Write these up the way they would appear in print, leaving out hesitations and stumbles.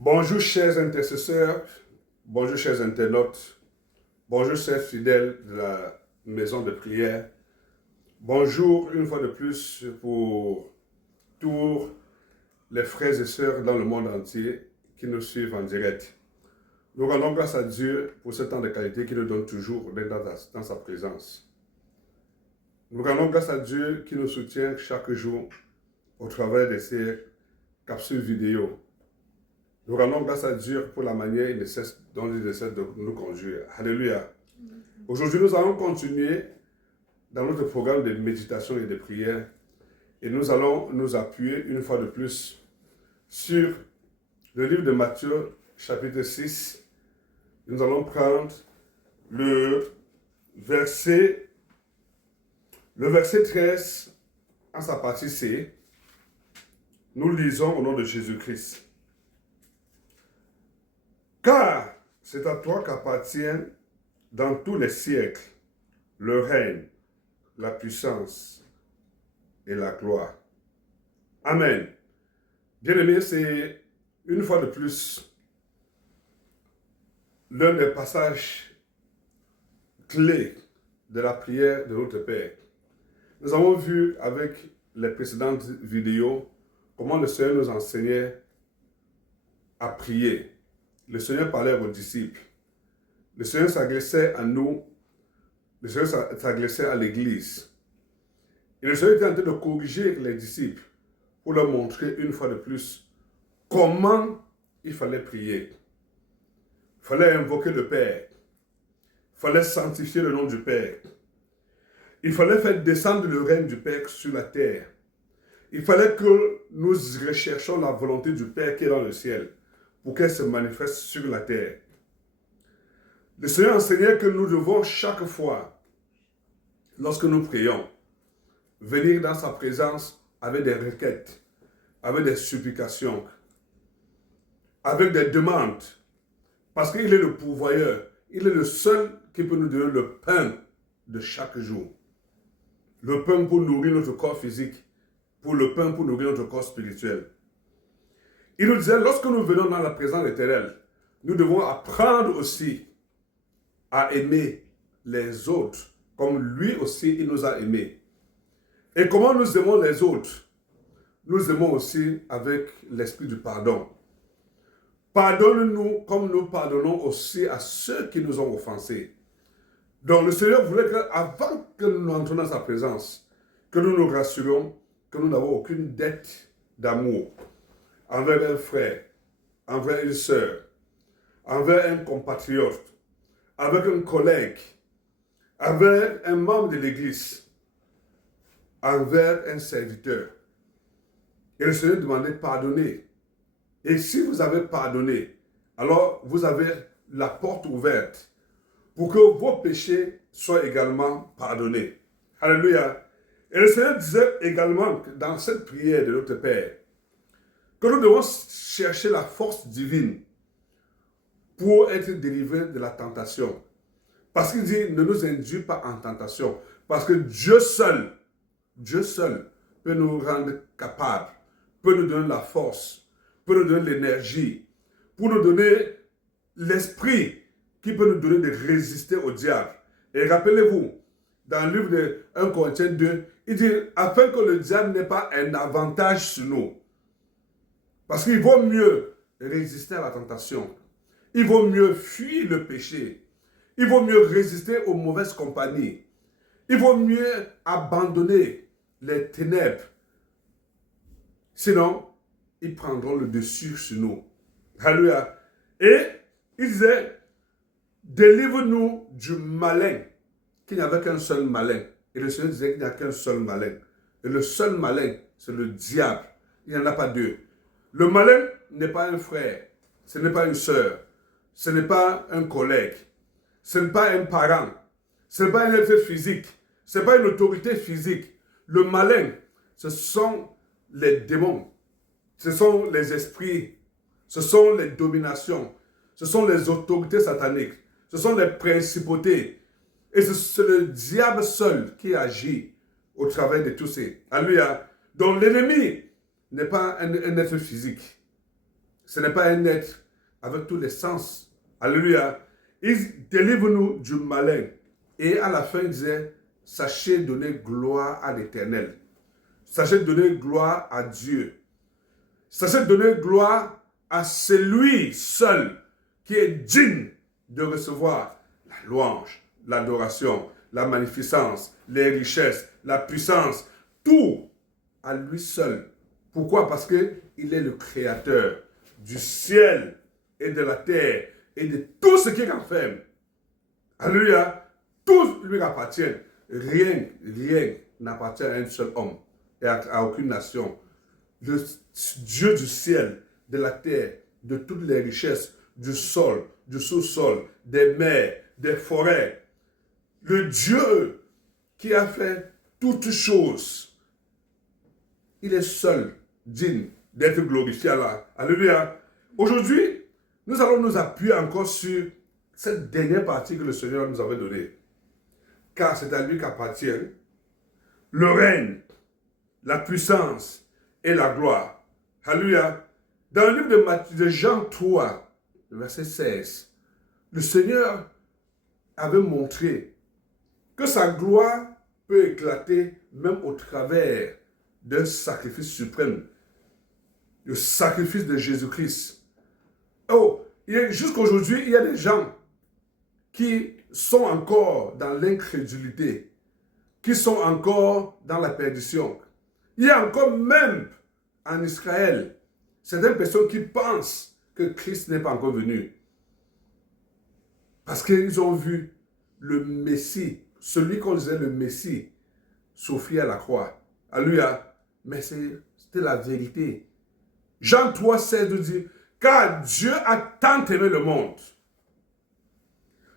Bonjour chers intercesseurs, bonjour chers internautes, bonjour chers fidèles de la maison de prière. Bonjour une fois de plus pour tous les frères et sœurs dans le monde entier qui nous suivent en direct. Nous rendons grâce à Dieu pour ce temps de qualité qu'il nous donne toujours dans sa présence. Nous rendons grâce à Dieu qui nous soutient chaque jour au travers de ces capsules vidéo. Nous rendons grâce à Dieu pour la manière dont il essaie de nous conduire. Alléluia. Aujourd'hui, nous allons continuer dans notre programme de méditation et de prière. Et nous allons nous appuyer une fois de plus sur le livre de Matthieu, chapitre 6. Nous allons prendre le verset 13 en sa partie C. Nous lisons au nom de Jésus-Christ. Car c'est à toi qu'appartiennent dans tous les siècles le règne, la puissance et la gloire. Amen. Bien-aimés, c'est une fois de plus l'un des passages clés de la prière de notre Père. Nous avons vu avec les précédentes vidéos comment le Seigneur nous enseignait à prier. Le Seigneur parlait aux disciples. Le Seigneur s'adressait à nous. Le Seigneur s'adressait à l'Église. Et le Seigneur était en train de corriger les disciples pour leur montrer une fois de plus comment il fallait prier. Il fallait invoquer le Père. Il fallait sanctifier le nom du Père. Il fallait faire descendre le règne du Père sur la terre. Il fallait que nous recherchions la volonté du Père qui est dans le ciel pour qu'elle se manifeste sur la terre. Le Seigneur enseignait que nous devons chaque fois, lorsque nous prions, venir dans sa présence avec des requêtes, avec des supplications, avec des demandes, parce qu'il est le pourvoyeur, il est le seul qui peut nous donner le pain de chaque jour. Le pain pour nourrir notre corps physique, pour le pain pour nourrir notre corps spirituel. Il nous disait, lorsque nous venons dans la présence éternelle, nous devons apprendre aussi à aimer les autres, comme lui aussi, il nous a aimés. Et comment nous aimons les autres? Nous aimons aussi avec l'esprit du pardon. Pardonne-nous comme nous pardonnons aussi à ceux qui nous ont offensés. Donc le Seigneur voulait qu'avant que nous entrions dans sa présence, que nous nous rassurions que nous n'avons aucune dette d'amour envers un frère, envers une sœur, envers un compatriote, avec un collègue, envers un membre de l'Église, envers un serviteur. Et le Seigneur demandait de pardonner. Et si vous avez pardonné, alors vous avez la porte ouverte pour que vos péchés soient également pardonnés. Alléluia. Et le Seigneur disait également que dans cette prière de notre Père, que nous devons chercher la force divine pour être délivrés de la tentation. Parce qu'il dit, ne nous induis pas en tentation. Parce que Dieu seul peut nous rendre capables, peut nous donner la force, peut nous donner l'énergie, pour nous donner l'esprit qui peut nous donner de résister au diable. Et rappelez-vous, dans le livre de 1 Corinthiens 2, il dit, afin que le diable n'ait pas un avantage sur nous. Parce qu'il vaut mieux résister à la tentation. Il vaut mieux fuir le péché. Il vaut mieux résister aux mauvaises compagnies. Il vaut mieux abandonner les ténèbres. Sinon, ils prendront le dessus sur nous. Alléluia. Et il disait, délivre-nous du malin, qu'il n'y avait qu'un seul malin. Et le Seigneur disait qu'il n'y a qu'un seul malin. Et le seul malin, c'est le diable. Il n'y en a pas deux. Le malin n'est pas un frère, ce n'est pas une sœur, ce n'est pas un collègue, ce n'est pas un parent, ce n'est pas un être physique, ce n'est pas une autorité physique. Le malin, ce sont les démons, ce sont les esprits, ce sont les dominations, ce sont les autorités sataniques, ce sont les principautés. Et c'est le diable seul qui agit au travers de tous ces. Alléluia. Donc l'ennemi n'est pas un être physique. Ce n'est pas un être avec tous les sens. Alléluia. Il délivre-nous du malin. Et à la fin, il disait, sachez donner gloire à l'Éternel. Sachez donner gloire à Dieu. Sachez donner gloire à celui seul qui est digne de recevoir la louange, l'adoration, la magnificence, les richesses, la puissance, tout à lui seul. Pourquoi? Parce qu'il est le créateur du ciel et de la terre et de tout ce qui renferme. Alléluia. Tout lui appartient. Rien n'appartient à un seul homme et à aucune nation. Le Dieu du ciel, de la terre, de toutes les richesses, du sol, du sous-sol, des mers, des forêts. Le Dieu qui a fait toutes choses. Il est seul, digne d'être glorifié là. Alléluia. Aujourd'hui, nous allons nous appuyer encore sur cette dernière partie que le Seigneur nous avait donnée. Car c'est à lui qu'appartient le règne, la puissance et la gloire. Alléluia. Dans le livre de Jean 3, verset 16, le Seigneur avait montré que sa gloire peut éclater même au travers d'un sacrifice suprême, le sacrifice de Jésus-Christ. Oh, jusqu'à aujourd'hui, il y a des gens qui sont encore dans l'incrédulité, qui sont encore dans la perdition. Il y a encore même en Israël certaines personnes qui pensent que Christ n'est pas encore venu. Parce qu'ils ont vu le Messie, celui qu'on disait le Messie, souffrir à la croix. Alléluia. Mais c'était la vérité. Jean 3, 16 nous dit, car Dieu a tant aimé le monde.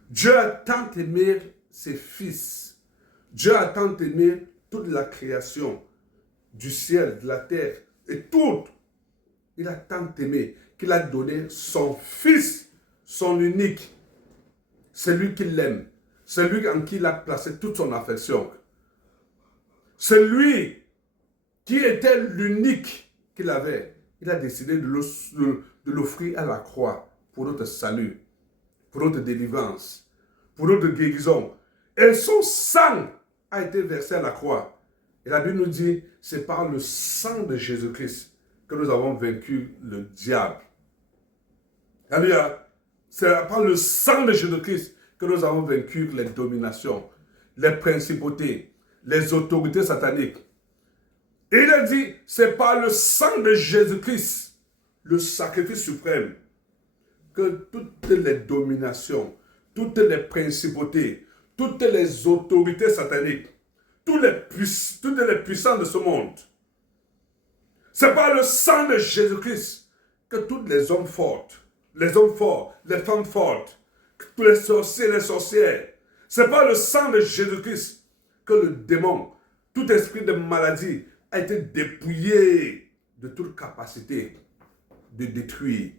Dieu a tant aimé ses fils. Dieu a tant aimé toute la création du ciel, de la terre et tout. Il a tant aimé qu'il a donné son fils, son unique. C'est lui qui l'aime. C'est lui en qui il a placé toute son affection. C'est lui qui était l'unique qu'il avait. Il a décidé de l'offrir à la croix pour notre salut, pour notre délivrance, pour notre guérison. Et son sang a été versé à la croix. Et la Bible nous dit, c'est par le sang de Jésus-Christ que nous avons vaincu le diable. Alléluia. C'est par le sang de Jésus-Christ que nous avons vaincu les dominations, les principautés, les autorités sataniques. Et il a dit, c'est par le sang de Jésus-Christ, le sacrifice suprême, que toutes les dominations, toutes les principautés, toutes les autorités sataniques, toutes les puissances de ce monde, c'est par le sang de Jésus-Christ que tous les hommes forts, les femmes fortes, tous les sorciers, les sorcières, c'est par le sang de Jésus-Christ que le démon, tout esprit de maladie a été dépouillé de toute capacité de détruire,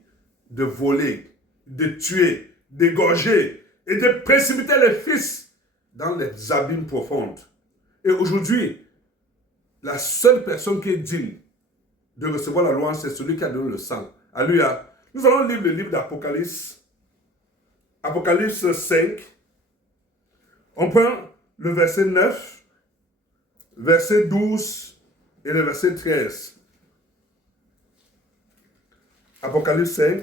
de voler, de tuer, d'égorger et de précipiter les fils dans les abîmes profondes. Et aujourd'hui, la seule personne qui est digne de recevoir la louange, c'est celui qui a donné le sang. Alléluia. Nous allons lire le livre d'Apocalypse. Apocalypse 5. On prend le verset 9, verset 12 et le verset 13. Apocalypse 5.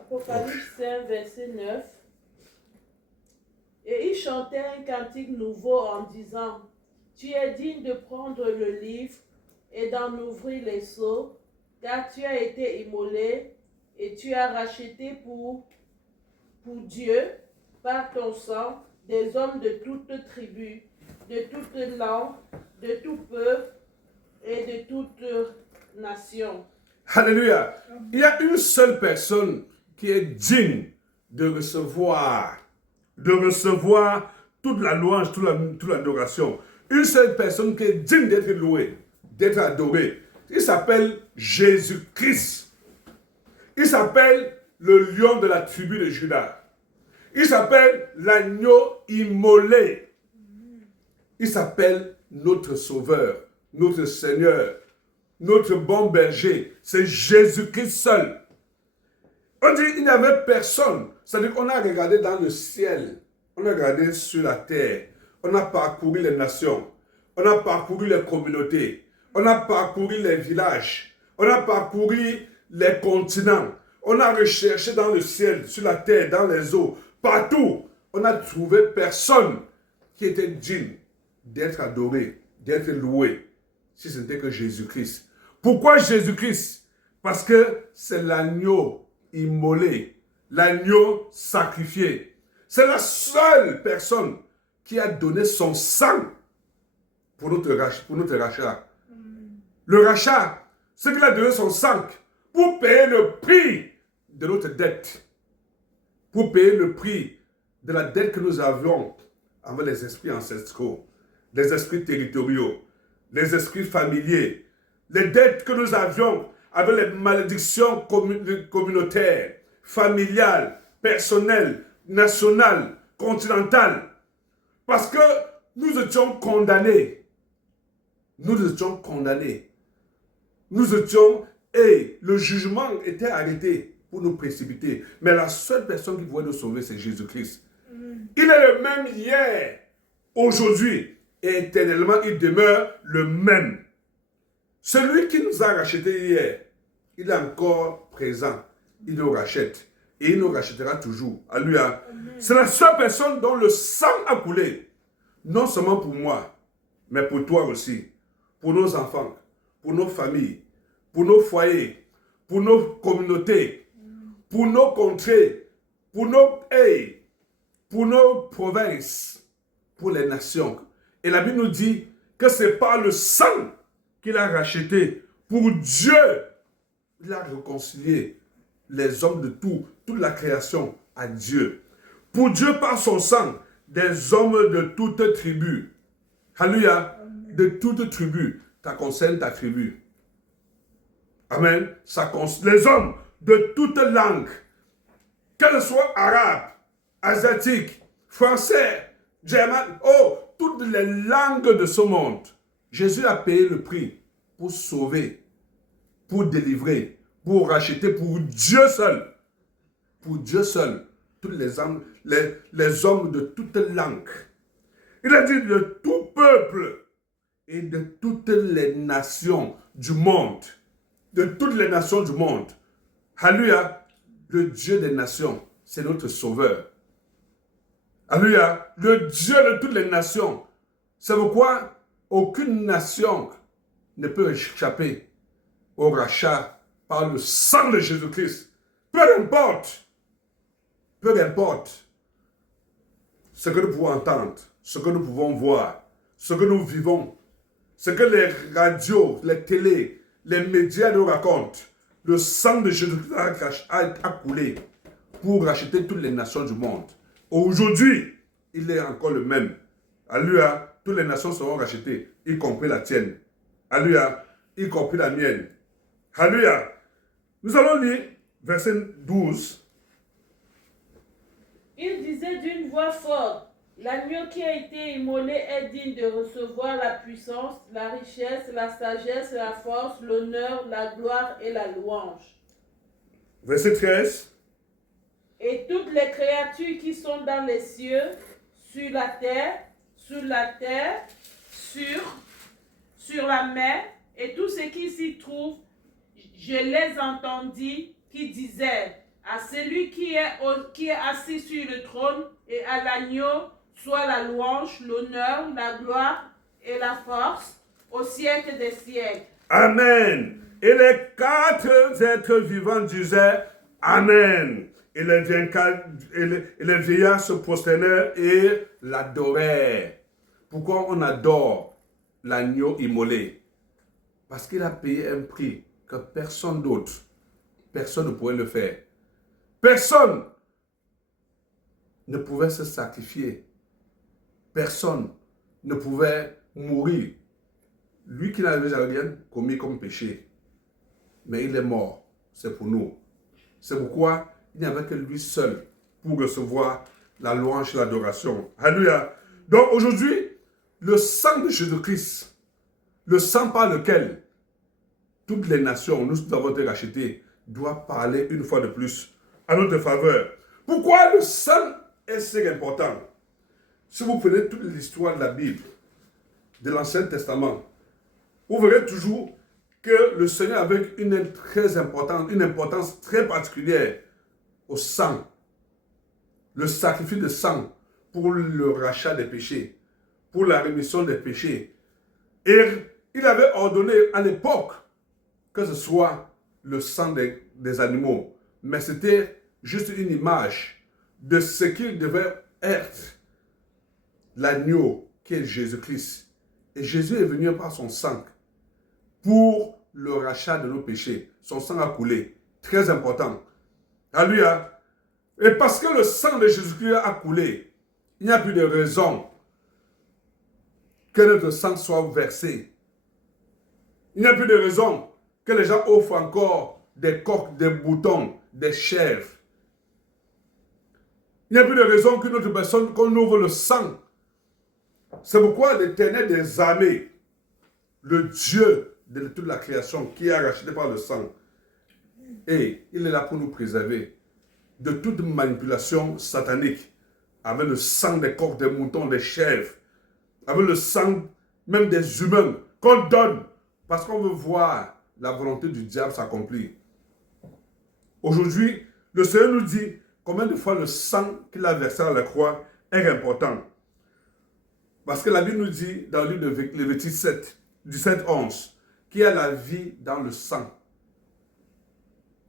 Apocalypse 5, verset 9. Et il chantait un cantique nouveau en disant, tu es digne de prendre le livre et d'en ouvrir les sceaux, car tu as été immolé et tu as racheté pour Dieu, par ton sang, des hommes de toute tribu, de toute langue, de tout peuple et de toute nation. Alléluia. Il y a une seule personne qui est digne de recevoir toute la louange, toute l'adoration. Une seule personne qui est digne d'être louée, d'être adorée. Il s'appelle Jésus-Christ. Il s'appelle le lion de la tribu de Juda. Il s'appelle l'agneau immolé. Il s'appelle notre Sauveur, notre Seigneur, notre bon berger. C'est Jésus-Christ seul. On dit qu'il n'y avait personne. C'est-à-dire qu'on a regardé dans le ciel. On a regardé sur la terre. On a parcouru les nations. On a parcouru les communautés. On a parcouru les villages. On a parcouru les continents. On a recherché dans le ciel, sur la terre, dans les eaux. Partout, on a trouvé personne qui était digne d'être adoré, d'être loué, si ce n'était que Jésus-Christ. Pourquoi Jésus-Christ? Parce que c'est l'agneau immolé, l'agneau sacrifié. C'est la seule personne qui a donné son sang pour notre rachat. Le rachat, c'est qu'il a donné son sang pour payer le prix de notre dette. Pour payer le prix de la dette que nous avions avec les esprits ancestraux, les esprits territoriaux, les esprits familiers, les dettes que nous avions avec les malédictions communautaires, familiales, personnelles, nationales, continentales. Parce que nous étions condamnés. Nous étions condamnés. Nous étions, et le jugement était arrêté pour nous précipiter. Mais la seule personne qui pouvait nous sauver, c'est Jésus-Christ. Il est le même hier, aujourd'hui, et éternellement, il demeure le même. Celui qui nous a rachetés hier, il est encore présent. Il nous rachète. Et il nous rachètera toujours. Alléluia. C'est la seule personne dont le sang a coulé. Non seulement pour moi, mais pour toi aussi. Pour nos enfants, pour nos familles, pour nos foyers, pour nos communautés, pour nos contrées, pour nos provinces, pour les nations. Et la Bible nous dit que c'est par le sang qu'il a racheté. Pour Dieu, il a réconcilié les hommes de toute la création à Dieu. Pour Dieu, par son sang, des hommes de toute tribu. Alléluia. De toute tribu. Ça concerne ta tribu. Amen. Les hommes de toute langue. Qu'elles soient arabes, asiatiques, français, germains, toutes les langues de ce monde. Jésus a payé le prix pour sauver, pour délivrer, pour racheter, pour Dieu seul. Pour Dieu seul. Tous les hommes de toute langue. Il a dit de tout peuple et de toutes les nations du monde. De toutes les nations du monde. Alléluia. Le Dieu des nations, c'est notre sauveur. Alléluia. Le Dieu de toutes les nations. C'est pourquoi aucune nation ne peut échapper au rachat par le sang de Jésus-Christ. Peu importe ce que nous pouvons entendre, ce que nous pouvons voir, ce que nous vivons, ce que les radios, les télés, les médias nous racontent. Le sang de Jésus-Christ a coulé pour racheter toutes les nations du monde. Aujourd'hui, il est encore le même. Alléluia, toutes les nations seront rachetées, y compris la tienne. Alléluia, y compris la mienne. Alléluia. Nous allons lire verset 12. Il disait d'une voix forte, l'agneau qui a été immolé est digne de recevoir la puissance, la richesse, la sagesse, la force, l'honneur, la gloire et la louange. Verset 13. Et toutes les créatures qui sont dans les cieux, sur la terre, sur la mer, et tout ce qui s'y trouve, je les entendis qui disaient à celui qui est assis sur le trône et à l'agneau, soit la louange, l'honneur, la gloire et la force au siècle des siècles. Amen. Et les quatre êtres vivants disaient Amen. Et les vieillards se prosternèrent et l'adorèrent. Pourquoi on adore l'agneau immolé? Parce qu'il a payé un prix que personne d'autre, personne ne pouvait le faire. Personne ne pouvait se sacrifier. Personne ne pouvait mourir. Lui qui n'avait rien commis comme péché. Mais il est mort. C'est pour nous. C'est pourquoi il n'y avait que lui seul pour recevoir la louange et l'adoration. Alléluia. Donc aujourd'hui, le sang de Jésus-Christ, le sang par lequel toutes les nations, nous avons été rachetés, doit parler une fois de plus à notre faveur. Pourquoi le sang est si important? Si vous prenez toute l'histoire de la Bible, de l'Ancien Testament, vous verrez toujours que le Seigneur avait une importance très particulière au sang, le sacrifice de sang pour le rachat des péchés, pour la rémission des péchés. Et il avait ordonné à l'époque que ce soit le sang des animaux, mais c'était juste une image de ce qu'il devait être l'agneau qui est Jésus-Christ. Et Jésus est venu par son sang pour le rachat de nos péchés. Son sang a coulé. Très important. Alléluia. Et parce que le sang de Jésus-Christ a coulé, il n'y a plus de raison que notre sang soit versé. Il n'y a plus de raison que les gens offrent encore des coqs, des moutons, des chèvres. Il n'y a plus de raison que notre personne, qu'on ouvre le sang. C'est pourquoi l'Éternel des armées, le Dieu de toute la création qui est racheté par le sang, et il est là pour nous préserver de toute manipulation satanique avec le sang des coqs, des moutons, des chèvres, avec le sang même des humains qu'on donne parce qu'on veut voir la volonté du diable s'accomplir. Aujourd'hui, le Seigneur nous dit combien de fois le sang qu'il a versé à la croix est important. Parce que la Bible nous dit dans le livre de Lévitique 17-11 qu'il y a la vie dans le sang.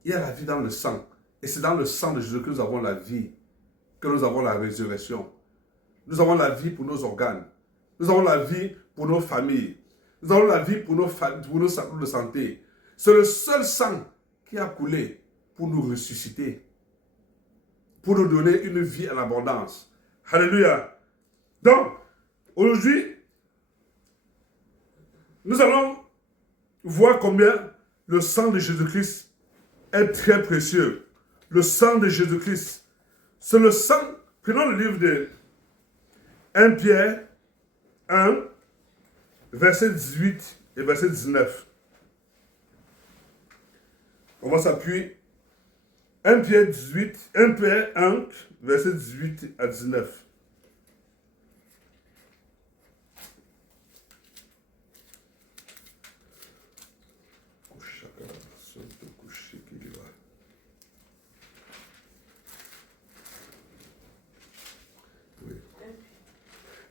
Il y a la vie dans le sang. Et c'est dans le sang de Jésus que nous avons la vie, que nous avons la résurrection. Nous avons la vie pour nos organes. Nous avons la vie pour nos familles. Nous avons la vie pour nos centres de santé. C'est le seul sang qui a coulé pour nous ressusciter, pour nous donner une vie en abondance. Alléluia. Donc, aujourd'hui, nous allons voir combien le sang de Jésus-Christ est très précieux. Le sang de Jésus-Christ, c'est le sang, prenons le livre de 1 Pierre 1, verset 18 et verset 19. On va s'appuyer. 1 Pierre 1, verset 18 à 19.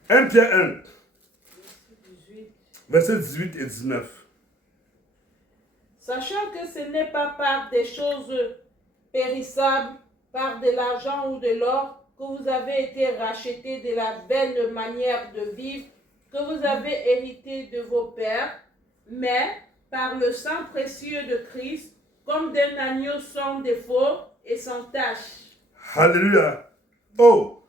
Un Pierre 1, verset 18 et 19. Sachant que ce n'est pas par des choses périssables, par de l'argent ou de l'or, que vous avez été rachetés de la belle manière de vivre que vous avez hérité de vos pères, mais par le sang précieux de Christ, comme d'un agneau sans défaut et sans tache. Alléluia. Oh,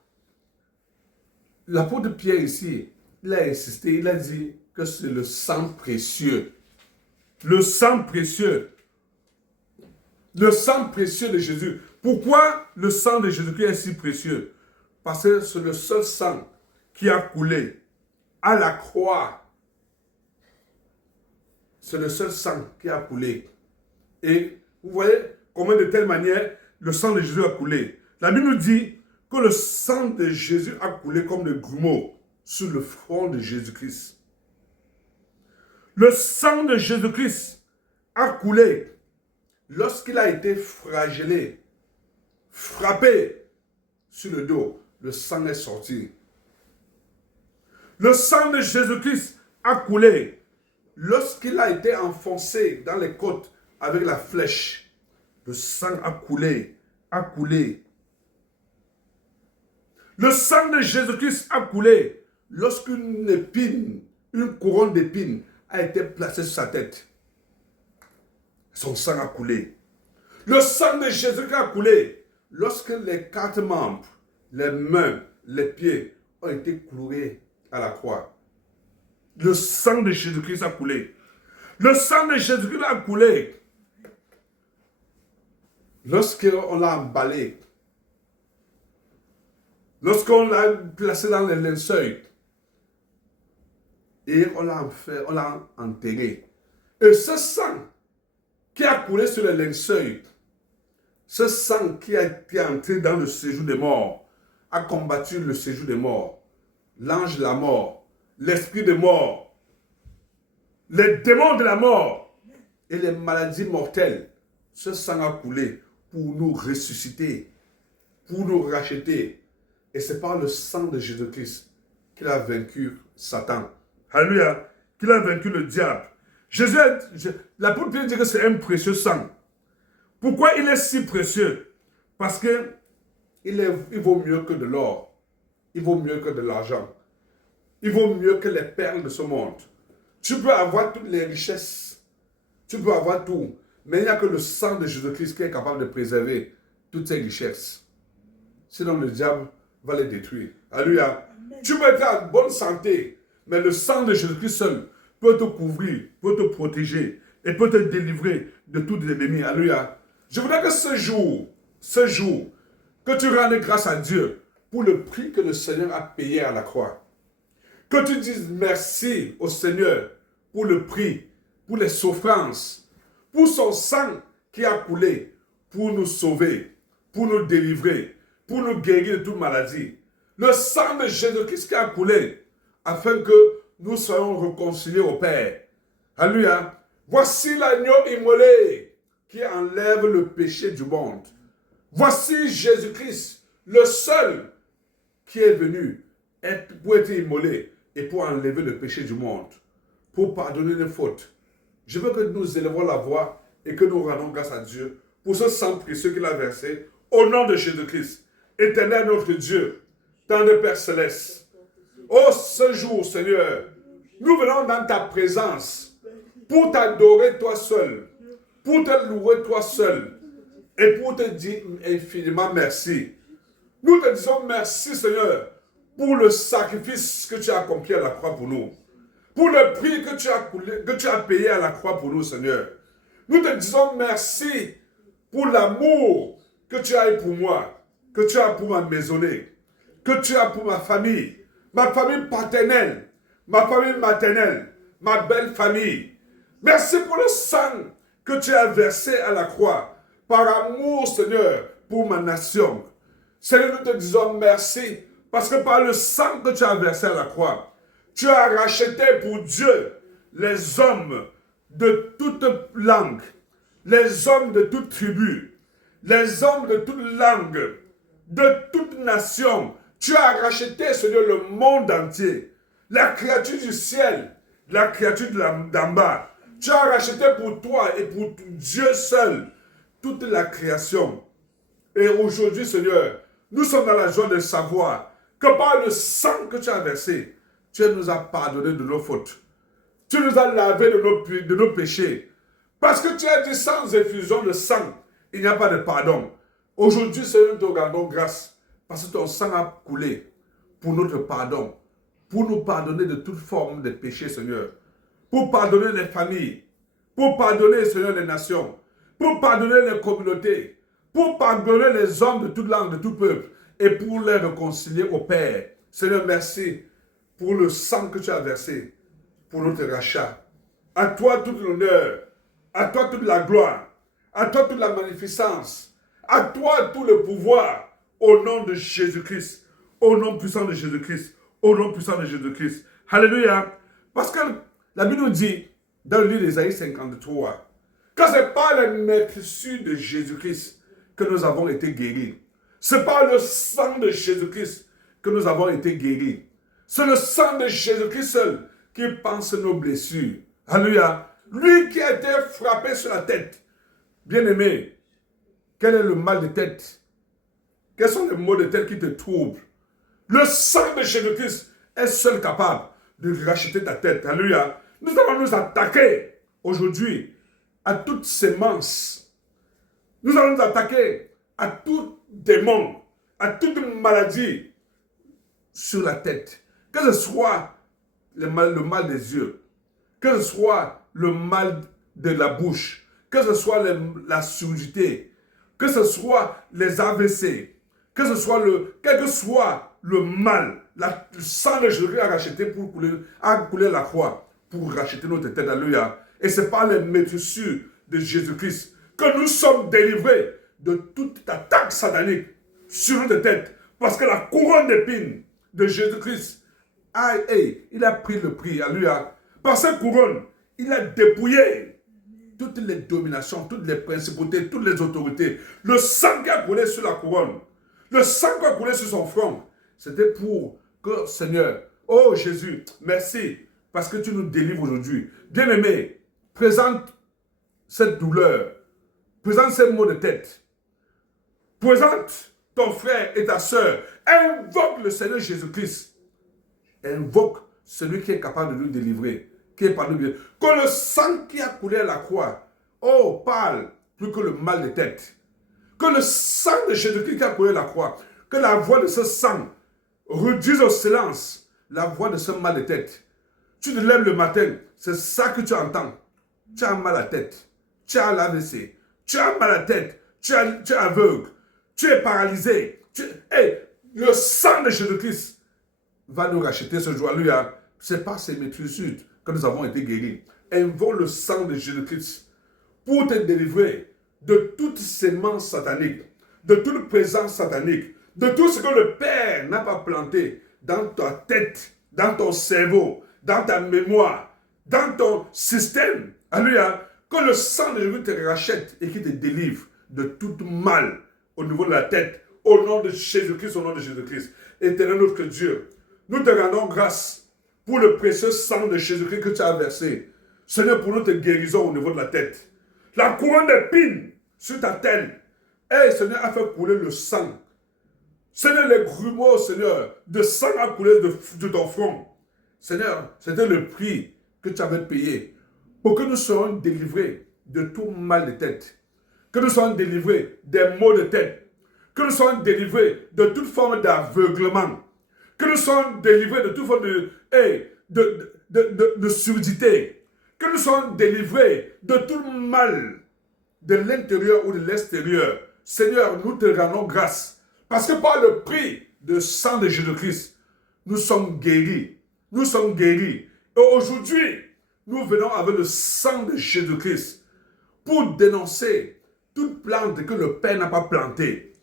l'apôtre Pierre ici, il a insisté, il a dit que c'est le sang précieux. Le sang précieux. Le sang précieux de Jésus. Pourquoi le sang de Jésus-Christ est si précieux? Parce que c'est le seul sang qui a coulé à la croix. C'est le seul sang qui a coulé. Et vous voyez comment de telle manière le sang de Jésus a coulé. La Bible nous dit que le sang de Jésus a coulé comme le grumeau sur le front de Jésus-Christ. Le sang de Jésus-Christ a coulé lorsqu'il a été flagellé, frappé sur le dos. Le sang est sorti. Le sang de Jésus-Christ a coulé lorsqu'il a été enfoncé dans les côtes avec la flèche. Le sang a coulé, a coulé. Le sang de Jésus-Christ a coulé lorsqu'une épine, une couronne d'épines a été placée sur sa tête. Son sang a coulé. Le sang de Jésus-Christ a coulé lorsque les 4 membres, les mains, les pieds ont été cloués à la croix. Le sang de Jésus-Christ a coulé. Le sang de Jésus-Christ a coulé lorsqu'on l'a emballé. Lorsqu'on l'a placé dans les linceuils, et on l'a enterré. Et ce sang qui a coulé sur le linceul, ce sang qui a été entré dans le séjour des morts, a combattu le séjour des morts, l'ange de la mort, l'esprit de mort, les démons de la mort et les maladies mortelles. Ce sang a coulé pour nous ressusciter, pour nous racheter. Et c'est par le sang de Jésus-Christ qu'il a vaincu Satan. Alléluia. Qu'il a vaincu le diable. L'apôtre Pierre dit que c'est un précieux sang. Pourquoi il est si précieux? Parce que il vaut mieux que de l'or. Il vaut mieux que de l'argent. Il vaut mieux que les perles de ce monde. Tu peux avoir toutes les richesses. Tu peux avoir tout. Mais il n'y a que le sang de Jésus-Christ qui est capable de préserver toutes ces richesses. Sinon le diable va les détruire. Alléluia. Tu peux être en bonne santé, mais le sang de Jésus-Christ seul peut te couvrir, peut te protéger et peut te délivrer de tous les ennemis. Alléluia. Je voudrais que ce jour, que tu rendes grâce à Dieu pour le prix que le Seigneur a payé à la croix. Que tu dises merci au Seigneur pour le prix, pour les souffrances, pour son sang qui a coulé pour nous sauver, pour nous délivrer, pour nous guérir de toute maladie. Le sang de Jésus-Christ qui a coulé afin que nous soyons réconciliés au Père. Alléluia. Voici l'agneau immolé qui enlève le péché du monde. Voici Jésus-Christ, le seul qui est venu pour être immolé et pour enlever le péché du monde, pour pardonner les fautes. Je veux que nous élevons la voix et que nous rendons grâce à Dieu pour ce sang précieux qu'il a versé au nom de Jésus-Christ. Éternel notre Dieu, tendre Père Céleste, oh ce jour, Seigneur, nous venons dans ta présence pour t'adorer toi seul, pour te louer toi seul et pour te dire infiniment merci. Nous te disons merci, Seigneur, pour le sacrifice que tu as accompli à la croix pour nous, pour le prix que tu as payé à la croix pour nous, Seigneur. Nous te disons merci pour l'amour que tu as eu pour moi, que tu as pour ma maisonnée, que tu as pour ma famille paternelle, ma famille maternelle, ma belle famille. Merci pour le sang que tu as versé à la croix, par amour, Seigneur, pour ma nation. Seigneur, nous te disons merci, parce que par le sang que tu as versé à la croix, tu as racheté pour Dieu les hommes de toute langue, les hommes de toute tribu, les hommes de toute langue, de toute nation. Tu as racheté, Seigneur, le monde entier, la créature du ciel, la créature d'en bas. Tu as racheté pour toi et pour Dieu seul toute la création. Et aujourd'hui, Seigneur, nous sommes dans la joie de savoir que par le sang que tu as versé, tu nous as pardonné de nos fautes. Tu nous as lavé de nos péchés. Parce que tu as dit sans effusion de sang, il n'y a pas de pardon. Aujourd'hui, Seigneur, nous te rendons grâce parce que ton sang a coulé pour notre pardon, pour nous pardonner de toute forme de péché, Seigneur, pour pardonner les familles, pour pardonner, Seigneur, les nations, pour pardonner les communautés, pour pardonner les hommes de toute langue, de tout peuple, et pour les réconcilier au Père. Seigneur, merci pour le sang que tu as versé, pour notre rachat. À toi tout l'honneur, à toi toute la gloire, à toi toute la magnificence, à toi tout le pouvoir, au nom de Jésus-Christ, au nom puissant de Jésus-Christ, au nom puissant de Jésus-Christ. Alléluia. Parce que la Bible nous dit, dans le livre d'Ésaïe 53, que ce n'est pas la merci de Jésus-Christ que nous avons été guéris. C'est par le sang de Jésus-Christ que nous avons été guéris. C'est le sang de Jésus-Christ seul qui pense nos blessures. Alléluia. Lui qui a été frappé sur la tête. Bien-aimé, quel est le mal de tête? Quels sont les maux de tête qui te troublent? Le sang de Jésus-Christ est seul capable de racheter ta tête. Alléluia. Nous allons nous attaquer aujourd'hui à toute sémence. Nous allons nous attaquer à tout démon, à toute maladie sur la tête. Que ce soit le mal des yeux, que ce soit le mal de la bouche, que ce soit la surdité, que ce soit les AVC, quel que soit le mal. Le sang de Jésus a racheté a coulé la croix pour racheter notre tête. Alléluia. Et c'est par les métissures de Jésus-Christ que nous sommes délivrés de toute attaque satanique sur notre tête. Parce que la couronne d'épines de Jésus-Christ, il a pris le prix. Alléluia. Par cette couronne, il a dépouillé toutes les dominations, toutes les principautés, toutes les autorités. Le sang qui a coulé sur la couronne, le sang qui a coulé sur son front, c'était pour que, Seigneur, oh Jésus, merci, parce que tu nous délivres aujourd'hui. Bien-aimé, présente cette douleur, présente ces maux de tête, présente ton frère et ta soeur, invoque le Seigneur Jésus-Christ, invoque celui qui est capable de nous délivrer, qui est par nous. Que le sang qui a coulé à la croix, oh, parle plus que le mal de tête. Que le sang de Jésus-Christ qui a coulé à la croix, que la voix de ce sang réduise au silence la voix de ce mal de tête. Tu te lèves le matin, c'est ça que tu entends. Tu as mal à la tête, tu as l'AVC, tu as mal à la tête, tu es aveugle, tu es paralysé. Le sang de Jésus-Christ va nous racheter ce jour. Lui, c'est par ses métissures que nous avons été guéris. Invoque le sang de Jésus-Christ pour te délivrer de toute sémence satanique, de toute présence satanique, de tout ce que le Père n'a pas planté dans ta tête, dans ton cerveau, dans ta mémoire, dans ton système. Alléluia. Que le sang de Jésus te rachète et qui te délivre de tout mal au niveau de la tête, au nom de Jésus-Christ, au nom de Jésus-Christ. Éternel notre Dieu, nous te rendons grâce pour le précieux sang de Jésus-Christ que tu as versé. Seigneur, pour notre guérison au niveau de la tête. La couronne d'épines sur ta tête. Seigneur, a fait couler le sang. Seigneur, les grumeaux, Seigneur, de sang a coulé de ton front. Seigneur, c'était le prix que tu avais payé pour que nous soyons délivrés de tout mal de tête. Que nous soyons délivrés des maux de tête. Que nous soyons délivrés de toute forme d'aveuglement. Que nous soyons délivrés de toute forme de surdité. Que nous soyons délivrés de tout mal de l'intérieur ou de l'extérieur. Seigneur, nous te rendons grâce. Parce que par le prix de sang de Jésus-Christ, nous sommes guéris. Nous sommes guéris. Et aujourd'hui, nous venons avec le sang de Jésus-Christ pour dénoncer toute plante que le Père n'a pas plantée.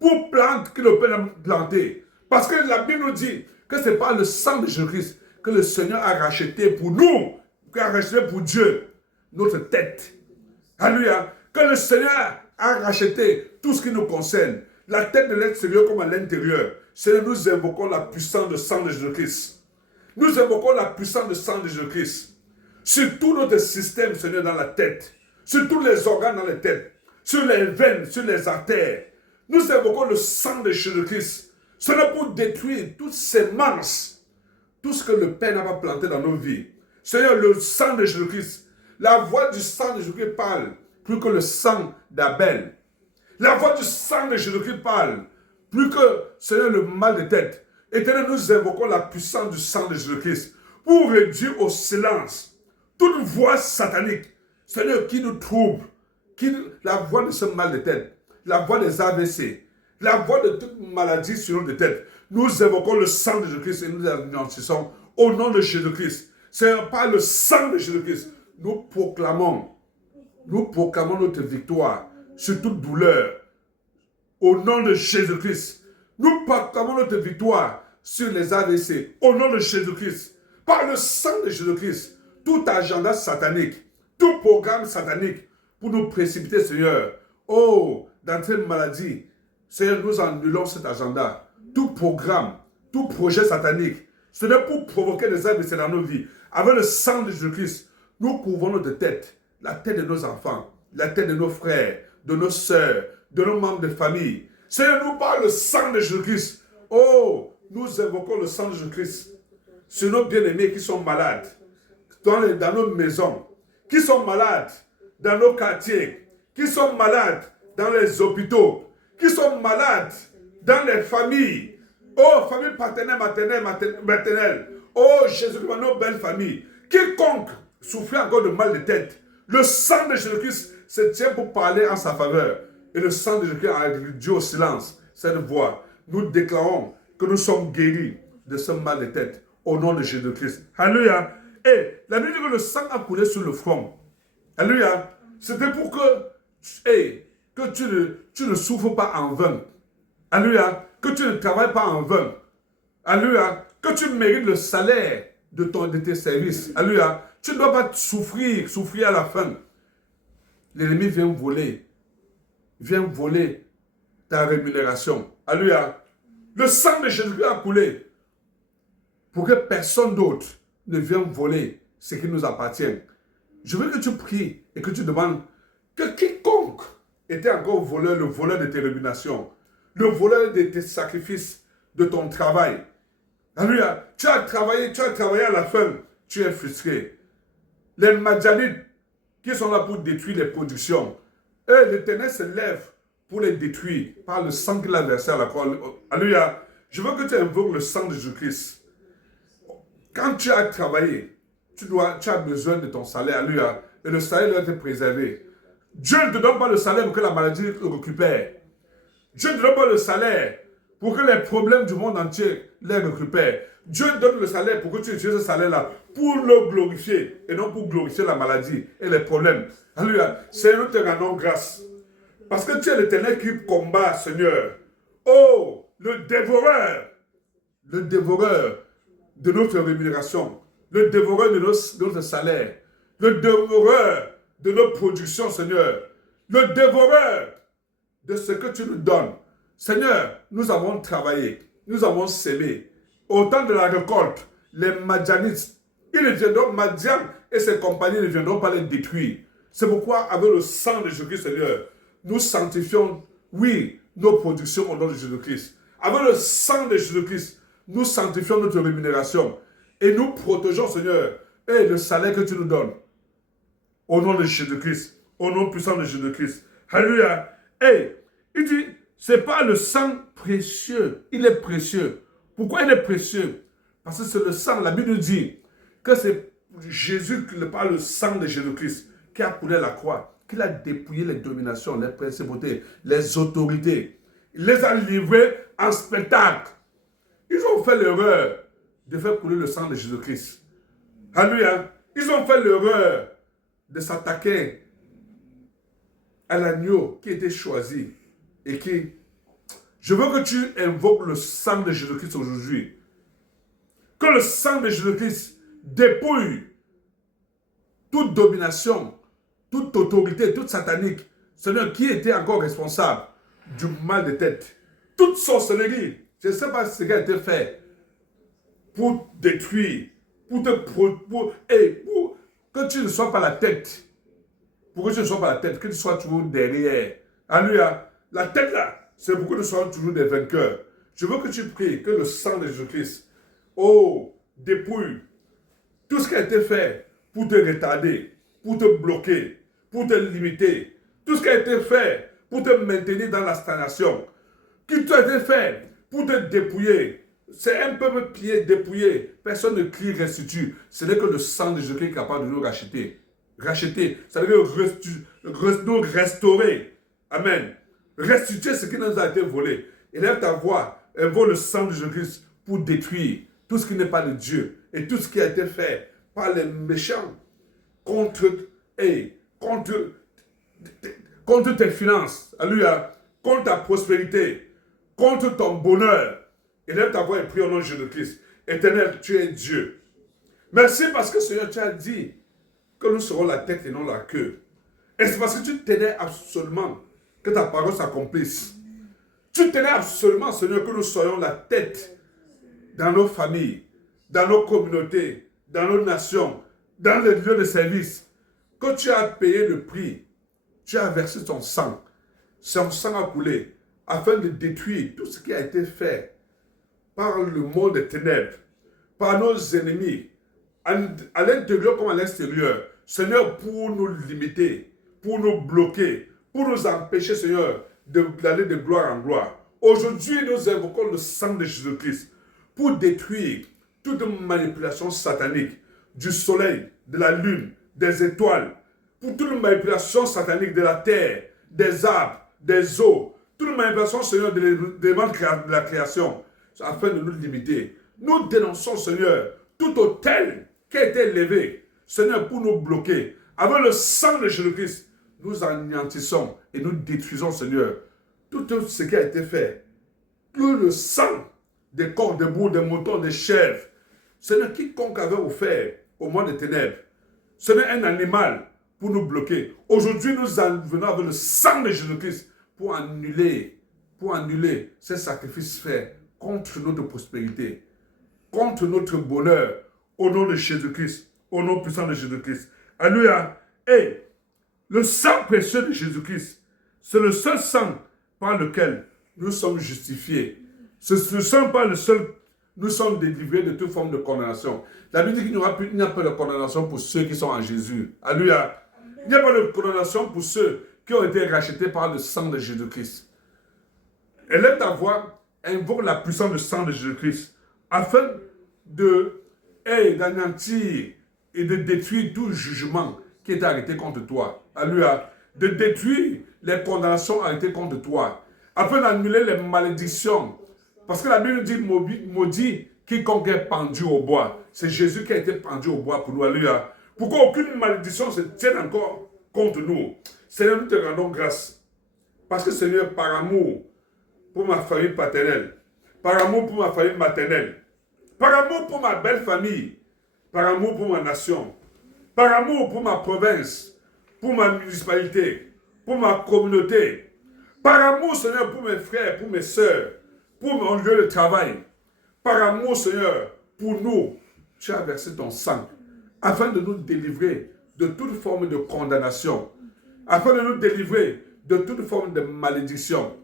Pour plante que le Père n'a pas plantée. Parce que la Bible nous dit que c'est par le sang de Jésus-Christ que le Seigneur a racheté pour nous, a racheté pour Dieu notre tête. Alléluia. Que le Seigneur a racheté tout ce qui nous concerne. La tête de l'extérieur comme à l'intérieur. Seigneur, nous invoquons la puissance du sang de Jésus-Christ. Nous invoquons la puissance du sang de Jésus-Christ. Sur tout notre système, Seigneur, dans la tête. Sur tous les organes dans la tête. Sur les veines, sur les artères. Nous invoquons le sang de Jésus-Christ. Seigneur, pour détruire toutes ces manches. Tout ce que le Père n'a pas planté dans nos vies. Seigneur, le sang de Jésus-Christ. La voix du sang de Jésus-Christ parle plus que le sang d'Abel. La voix du sang de Jésus-Christ parle plus que, Seigneur, le mal de tête. Éternel, nous invoquons la puissance du sang de Jésus-Christ pour réduire au silence toute voix satanique, Seigneur, qui nous trouble, la voix de ce mal de tête, la voix des AVC, la voix de toute maladie sur notre tête. Nous invoquons le sang de Jésus-Christ et nous l'annonçons au nom de Jésus-Christ. Seigneur, par le sang de Jésus-Christ, nous proclamons notre victoire sur toute douleur. Au nom de Jésus-Christ, nous proclamons notre victoire sur les AVC. Au nom de Jésus-Christ, par le sang de Jésus-Christ, tout agenda satanique, tout programme satanique pour nous précipiter, Seigneur, dans cette maladie, Seigneur, nous annulons cet agenda. Tout programme, tout projet satanique, ce n'est pour provoquer des AVC dans nos vies. Avec le sang de Jésus-Christ, nous couvrons notre tête, la tête de nos enfants, la tête de nos frères, de nos sœurs, de nos membres de famille. Seigneur, nous parle le sang de Jésus-Christ. Nous invoquons le sang de Jésus-Christ sur nos bien-aimés qui sont malades, dans nos maisons, qui sont malades dans nos quartiers, qui sont malades dans les hôpitaux, qui sont malades dans les familles. Famille paternelle, maternelle. Jésus-Christ, nos belles familles. Quiconque souffre encore de mal de tête, le sang de Jésus-Christ se tient pour parler en sa faveur. Et le sang de Jésus-Christ a réduit au silence cette voix. Nous déclarons que nous sommes guéris de ce mal de tête au nom de Jésus-Christ. Alléluia. Et la Bible dit que le sang a coulé sur le front. Alléluia. C'était pour que tu ne souffres pas en vain. Alléluia. Que tu ne travailles pas en vain. Alléluia. Que tu mérites le salaire de tes services. Alléluia. Tu ne dois pas souffrir à la fin. L'ennemi vient voler ta rémunération. Alléluia. Le sang de Jésus a coulé pour que personne d'autre ne vienne voler ce qui nous appartient. Je veux que tu pries et que tu demandes que quiconque était encore voleur, le voleur de tes rémunérations, le voleur de tes sacrifices, de ton travail. Alléluia. Tu as travaillé à la fin, tu es frustré. Les Madianites qui sont là pour détruire les productions, eux, l'Éternel se lève pour les détruire par le sang qu'il a versé à la croix. Alléluia. Je veux que tu invoques le sang de Jésus-Christ. Quand tu as travaillé, tu as besoin de ton salaire. Alléluia. Et le salaire doit être préservé. Dieu ne te donne pas le salaire pour que la maladie le récupère. Dieu ne te donne pas le salaire pour que les problèmes du monde entier les récupèrent. Dieu te donne le salaire pour que tu utilises ce salaire-là pour le glorifier et non pour glorifier la maladie et les problèmes. Alléluia. Seigneur, nous te rendons grâce. Parce que tu es l'Éternel qui combat, Seigneur. Oh, le dévoreur de notre rémunération, le dévoreur de notre salaire, le dévoreur de nos productions, Seigneur, le dévoreur de ce que tu nous donnes. Seigneur, nous avons travaillé, nous avons sémé. Au temps de la récolte, les Madianites, ils ne viendront, Madian et ses compagnons ne viendront pas les détruire. C'est pourquoi, avec le sang de Jésus-Christ, Seigneur, nous sanctifions, oui, nos productions au nom de Jésus-Christ. Avec le sang de Jésus-Christ, nous sanctifions notre rémunération et nous protégeons, Seigneur, et le salaire que tu nous donnes. Au nom de Jésus-Christ, au nom puissant de Jésus-Christ. Alléluia. Et il dit, ce n'est pas le sang précieux, il est précieux. Pourquoi il est précieux? Parce que c'est le sang, la Bible dit que c'est Jésus, par le sang de Jésus-Christ, qui a coulé la croix, qu'il a dépouillé les dominations, les principautés, les autorités. Il les a livrés en spectacle. Ils ont fait l'erreur de faire couler le sang de Jésus-Christ. Alléluia. Ils ont fait l'erreur de s'attaquer à l'agneau qui était choisi et qui... Je veux que tu invoques le sang de Jésus-Christ aujourd'hui. Que le sang de Jésus-Christ dépouille toute domination, toute autorité, toute satanique. Seigneur, qui était encore responsable du mal de tête? Toute sorcellerie. Je ne sais pas ce qui a été fait pour détruire, pour que tu ne sois pas la tête. Pour que tu ne sois pas la tête, que tu sois toujours derrière. Alléluia. La tête là, c'est pour que nous soyons toujours des vainqueurs. Je veux que tu pries que le sang de Jésus-Christ, dépouille tout ce qui a été fait pour te retarder, pour te bloquer, pour te limiter. Tout ce qui a été fait pour te maintenir dans la stagnation. Qui t'a été fait pour te dépouiller. C'est un peuple qui est dépouillé. Personne ne crie restitue. Ce n'est que le sang de Jésus qui est capable de nous racheter. Racheter, ça veut dire nous restaurer. Amen. Restituer ce qui nous a été volé. Élève ta voix, invoque le sang de Jésus pour détruire tout ce qui n'est pas de Dieu et tout ce qui a été fait par les méchants contre tes finances, alléluia, contre ta prospérité, contre ton bonheur. Élève ta voix et prie au nom de Jésus-Christ. Éternel, tu es Dieu. Merci parce que Seigneur, tu as dit que nous serons la tête et non la queue. Et c'est parce que tu tenais absolument que ta parole s'accomplisse. Tu tenais absolument, Seigneur, que nous soyons la tête dans nos familles, dans nos communautés, dans nos nations, dans les lieux de service. Que tu as payé le prix, tu as versé ton sang. Son sang a coulé afin de détruire tout ce qui a été fait par le monde des ténèbres, par nos ennemis, à l'intérieur comme à l'extérieur. Seigneur, pour nous limiter, pour nous bloquer, pour nous empêcher, Seigneur, d'aller de gloire en gloire. Aujourd'hui, nous invoquons le sang de Jésus-Christ pour détruire toute manipulation satanique du soleil, de la lune, des étoiles, pour toute manipulation satanique de la terre, des arbres, des eaux, toute manipulation, Seigneur, des éléments de la création. afin de nous limiter. Nous dénonçons, Seigneur, tout autel qui a été levé, Seigneur, pour nous bloquer. Avec le sang de Jésus-Christ, nous anéantissons et nous détruisons, Seigneur, tout ce qui a été fait. Tout le sang des corps, des boucs, des moutons, des chèvres. Seigneur, quiconque avait offert au monde des ténèbres, ce n'est un animal pour nous bloquer. Aujourd'hui, nous venons avec le sang de Jésus-Christ pour annuler ces sacrifices faits contre notre prospérité, contre notre bonheur, au nom de Jésus-Christ, au nom puissant de Jésus-Christ. Alléluia. Et le sang précieux de Jésus-Christ, c'est le seul sang par lequel nous sommes justifiés. C'est le sang par le seul nous sommes délivrés de toute forme de condamnation. La Bible dit qu'il n'y a pas de condamnation pour ceux qui sont en Jésus. Alléluia. Il n'y a pas de condamnation pour ceux qui ont été rachetés par le sang de Jésus-Christ. Élève ta voix, invoque la puissance du sang de Jésus-Christ afin d'anéantir et de détruire tout jugement qui est arrêté contre toi. Alléluia. De détruire les condamnations arrêtées contre toi. Afin d'annuler les malédictions. Parce que la Bible dit maudit quiconque est pendu au bois. C'est Jésus qui a été pendu au bois pour nous. Alléluia. Pourquoi aucune malédiction se tienne encore contre nous. Seigneur, nous te rendons grâce. Parce que Seigneur, par amour pour ma famille paternelle, par amour pour ma famille maternelle, par amour pour ma belle famille, par amour pour ma nation, par amour pour ma province, pour ma municipalité, pour ma communauté, par amour, Seigneur, pour mes frères, pour mes sœurs, pour mon lieu de travail, par amour, Seigneur, pour nous, tu as versé ton sang, afin de nous délivrer de toute forme de condamnation, afin de nous délivrer de toute forme de malédiction.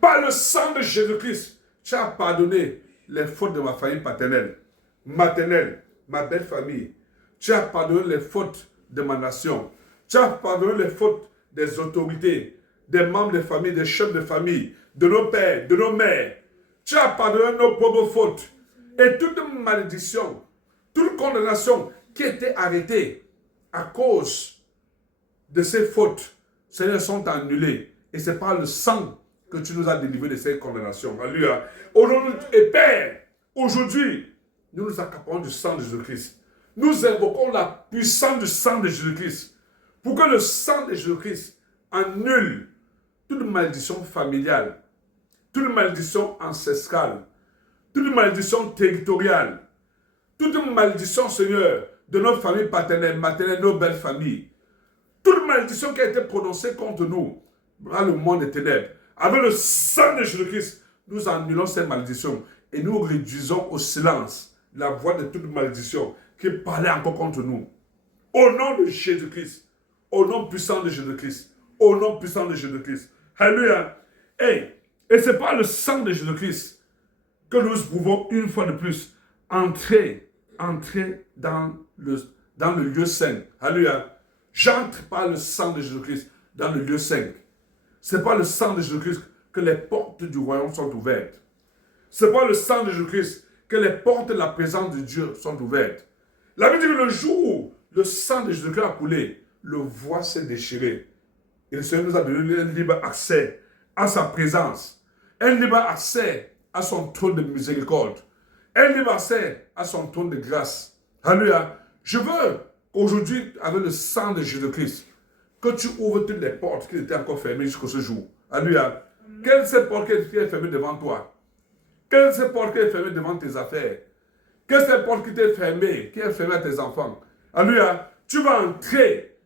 Par le sang de Jésus-Christ, tu as pardonné les fautes de ma famille paternelle, maternelle, ma belle famille. Tu as pardonné les fautes de ma nation. Tu as pardonné les fautes des autorités, des membres de famille, des chefs de famille, de nos pères, de nos mères. Tu as pardonné nos propres fautes. Et toute malédiction, toute condamnation qui était arrêtée à cause de ces fautes, Seigneur, sont annulées. Et c'est par le sang que tu nous as délivrés de ces condamnations. Alléluia. Et Père, aujourd'hui, nous nous accaparons du sang de Jésus-Christ. Nous invoquons la puissance du sang de Jésus-Christ pour que le sang de Jésus-Christ annule toute malédiction familiale, toute malédiction ancestrale, toute malédiction territoriale, toute malédiction, Seigneur, de nos familles paternelles, maternelles, nos belles familles, toute malédiction qui a été prononcée contre nous dans le monde des ténèbres. Avec le sang de Jésus-Christ, nous annulons ces malédictions et nous réduisons au silence la voix de toute malédiction qui parlait encore contre nous. Au nom de Jésus-Christ, au nom puissant de Jésus-Christ, au nom puissant de Jésus-Christ. Alléluia. Et c'est par le sang de Jésus-Christ que nous pouvons une fois de plus entrer dans le lieu saint. Alléluia. J'entre par le sang de Jésus-Christ dans le lieu saint. C'est par le sang de Jésus-Christ que les portes du royaume sont ouvertes. C'est par le sang de Jésus-Christ que les portes de la présence de Dieu sont ouvertes. La Bible dit que le jour où le sang de Jésus-Christ a coulé, le voile s'est déchiré. Et le Seigneur nous a donné un libre accès à sa présence, un libre accès à son trône de miséricorde, un libre accès à son trône de grâce. Alléluia. Je veux qu'aujourd'hui, avec le sang de Jésus-Christ, que tu ouvres toutes les portes qui étaient encore fermées jusqu'à ce jour. Alléluia. Quelle est cette porte qui est fermée devant toi? Quelle est cette porte qui est fermée devant tes affaires? Quelle est cette porte qui est fermée à tes enfants? Alléluia. Tu vas entrer.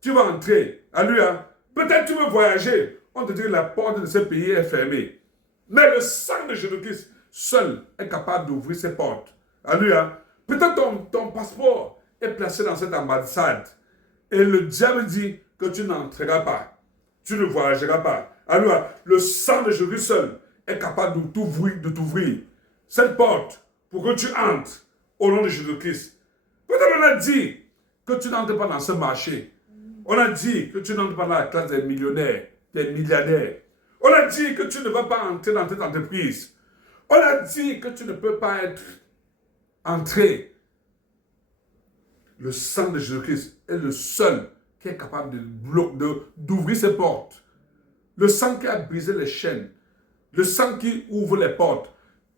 Tu vas entrer. Alléluia. Peut-être tu veux voyager. On te dit que la porte de ce pays est fermée. Mais le sang de Jésus-Christ seul est capable d'ouvrir ces portes. Alléluia. Peut-être ton passeport est placé dans cette ambassade. Et le diable dit que tu n'entreras pas. Tu ne voyageras pas. Alors, le sang de Jésus seul est capable de t'ouvrir cette porte pour que tu entres au nom de Jésus-Christ. Peut-être on a dit que tu n'entres pas dans ce marché. On a dit que tu n'entres pas dans la classe des millionnaires, des milliardaires. On a dit que tu ne vas pas entrer dans cette entreprise. On a dit que tu ne peux pas entrer. Le sang de Jésus-Christ est le seul qui est capable d'ouvrir ces portes. Le sang qui a brisé les chaînes. Le sang qui ouvre les portes.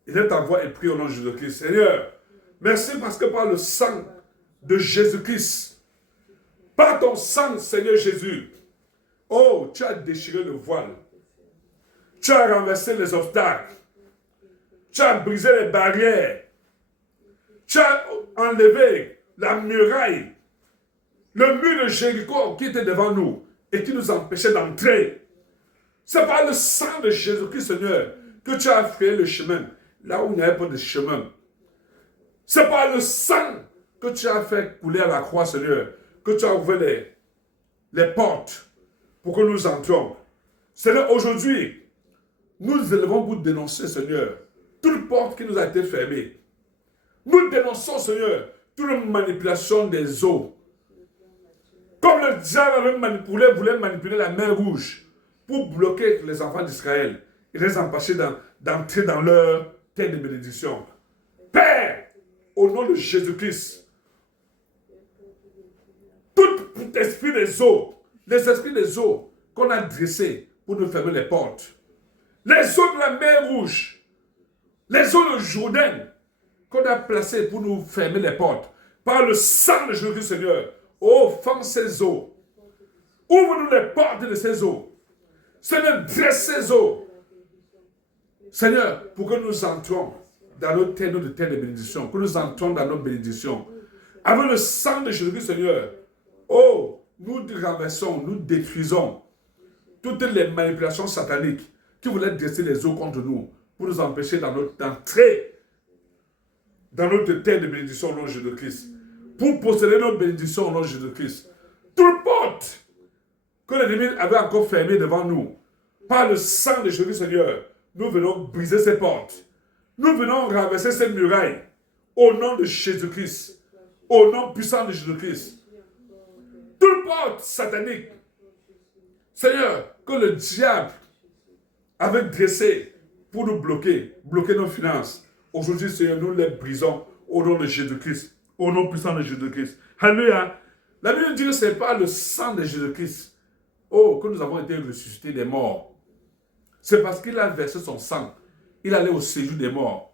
Élève ta voix et prie au nom de Jésus-Christ. Seigneur, merci parce que par le sang de Jésus-Christ, par ton sang, Seigneur Jésus, oh, tu as déchiré le voile. Tu as renversé les obstacles. Tu as brisé les barrières. Tu as enlevé la muraille, le mur de Jéricho qui était devant nous et qui nous empêchait d'entrer. C'est par le sang de Jésus-Christ, Seigneur, que tu as fait le chemin, là où il n'y avait pas de chemin. C'est par le sang que tu as fait couler à la croix, Seigneur, que tu as ouvert les portes pour que nous entrions. Seigneur, aujourd'hui, nous élevons pour dénoncer, Seigneur, toute porte qui nous a été fermée. Nous dénonçons, Seigneur, toute manipulation des eaux. Comme le diable avait manipulé, voulait manipuler la mer rouge pour bloquer les enfants d'Israël et les empêcher d'entrer dans leur terre de bénédiction. Père, au nom de Jésus-Christ, tout esprit des eaux, les esprits des eaux qu'on a dressés pour nous fermer les portes, les eaux de la mer rouge, les eaux de Jourdain qu'on a placées pour nous fermer les portes, par le sang de Jésus, Seigneur, oh, ferme ces eaux, ouvre-nous les portes de ces eaux, Seigneur, dresse ces eaux, Seigneur, pour que nous entrons dans nos terres de bénédiction, que nous entrons dans nos bénédictions, avec le sang de Jésus, Seigneur, oh, nous renversons, nous détruisons toutes les manipulations sataniques qui voulaient dresser les eaux contre nous pour nous empêcher d'entrer dans notre terre de bénédiction au nom de Jésus-Christ, pour posséder nos bénédictions au nom de Jésus-Christ. Toute porte que l'ennemi avait encore fermée devant nous, par le sang de Jésus, Seigneur, nous venons briser ces portes. Nous venons renverser ces murailles au nom de Jésus-Christ, au nom puissant de Jésus-Christ. Toute porte satanique, Seigneur, que le diable avait dressé pour nous bloquer nos finances. Aujourd'hui, Seigneur, nous les brisons au nom de Jésus-Christ, au nom puissant de Jésus-Christ. Alléluia. La Bible dit que ce n'est pas le sang de Jésus-Christ, oh, que nous avons été ressuscités des morts. C'est parce qu'il a versé son sang. Il allait au séjour des morts.